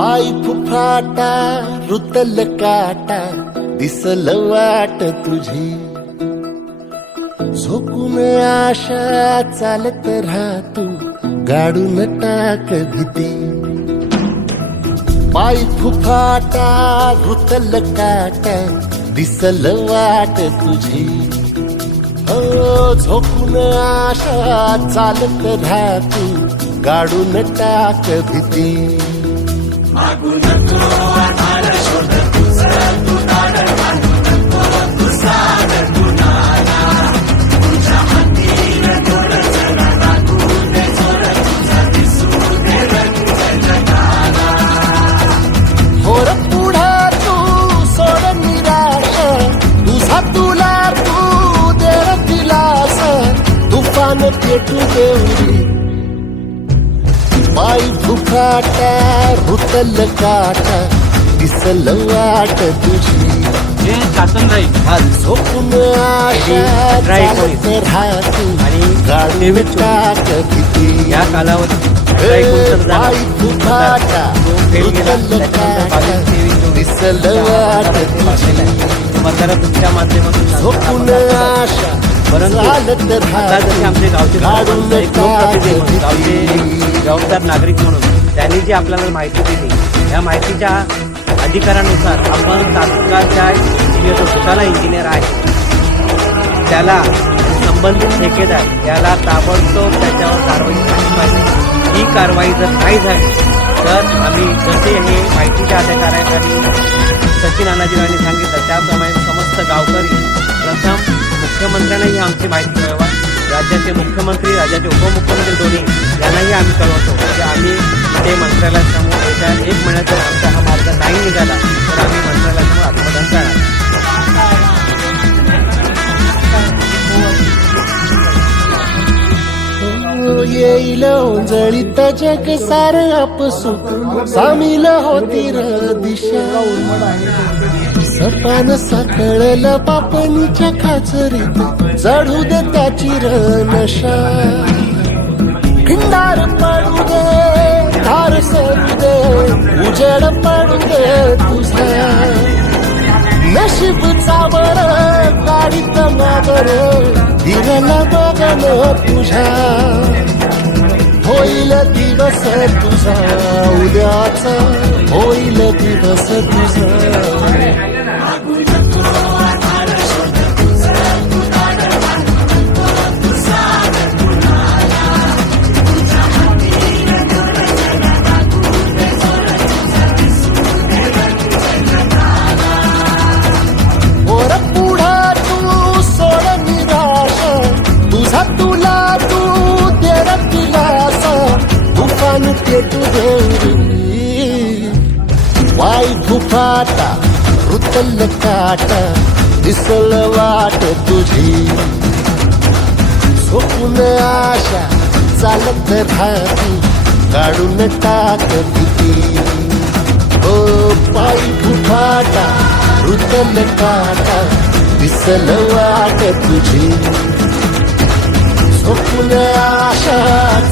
पाय फुफाटा रुतल काटा दिसल वाट तुझी झोकून आशा चालत राहतू गाडून टाक भीती पाय फुफाटा रुतल काटा दिसल वाट तुझी हो झोकून आशा चालत राहतू गाडून टाक भीती मागू नको आधार शोध तुझं तू दाड बांधू नको तुझा गुन्हाला तुझ्या हातीन थोडं जरा राखून जोर तुझा दिसू दे रंग जगाला होर पुढा तू सोड निराश तुझा तुला तू दे दिलास तुफान पेटू देऊरी पाय फुफाटा रुतल काटा दिसल वाट तुझी झोपून आशा चालत राहतू गाडून टाक भीती या कालावधीत पाय फुफाटा रुतल काटा दिसल वाट तुझी तुमच्या माध्यमातून झोपून आशा परंतु आता जसे आमचे गावचे जबाबदार नागरिक म्हणून त्यांनी जी आपल्याला माहिती दिली या माहितीच्या अधिकारानुसार आपण तात्काळच्या इंजिनियर स्वतःला इंजिनियर आहे त्याला संबंधित ठेकेदार याला ताबडतोब त्याच्यावर कारवाई झाली पाहिजे। ही कारवाई जर नाही झाली तर आम्ही जसे हे माहितीच्या अधिकाऱ्यांनी सचिन अण्णाजींनी सांगितलं त्याप्रमाणे समस्त गावकरी प्रथम मुख्यमंत्र्यांनाही आमची माहिती मिळवा राज्याचे मुख्यमंत्री राज्याचे उपमुख्यमंत्री दोन्ही यांनाही आम्ही कळवतो म्हणजे आम्ही ते मंत्रालयासमोर येत्या 1 महिन्यात जर आमचा हा मार्ग नाही निघाला तर आम्ही मंत्रालयासमोर आत्मदान करणार। येईल जळीत जग सार आपसू सामील होती र दिशा सपान साकळलं पापणीच्या खाचरीत चढू दे त्याची र नशा खिंडार पडू दे धार सरू दे उजेड पडू दे तुझा नशीब चावर गाडीत मावर दिरला बघन तुझ्या होईल दिवस तुझा उद्याचा होईल दिवस तुझा पाय फुफाटा रुतल काटा दिसल वाट तुझी झोपून आशा चालत राहती काढून टाक भीती हो पाय फुफाटा रुतल काटा दिसल वाट तुझी झोपून आशा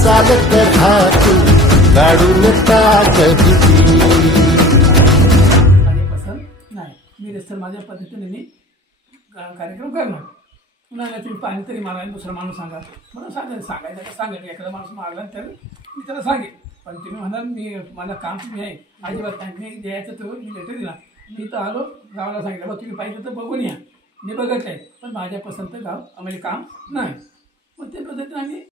चालत राहती काढून टाक भीती मी रेस्टर माझ्या पद्धतीने मी कार्यक्रम करणार पुन्हा तुम्ही पाणी तरी मारा दुसरा माणूस सांगा म्हणून सांगायचं सांगेल एखादा माणूस मारला तर मी त्याला सांगेन पण तुम्ही म्हणाल मी मला काम तुम्ही आहे अजिबात नाही द्यायचं तर मी लेटर दिला मी तर आलो गावाला सांगितलं बघ तुम्ही पाहिजे तर बघून या मी बघत आहे पण माझ्या पसंत गाव आम्हाला काम नाही मग ते पद्धतीने आम्ही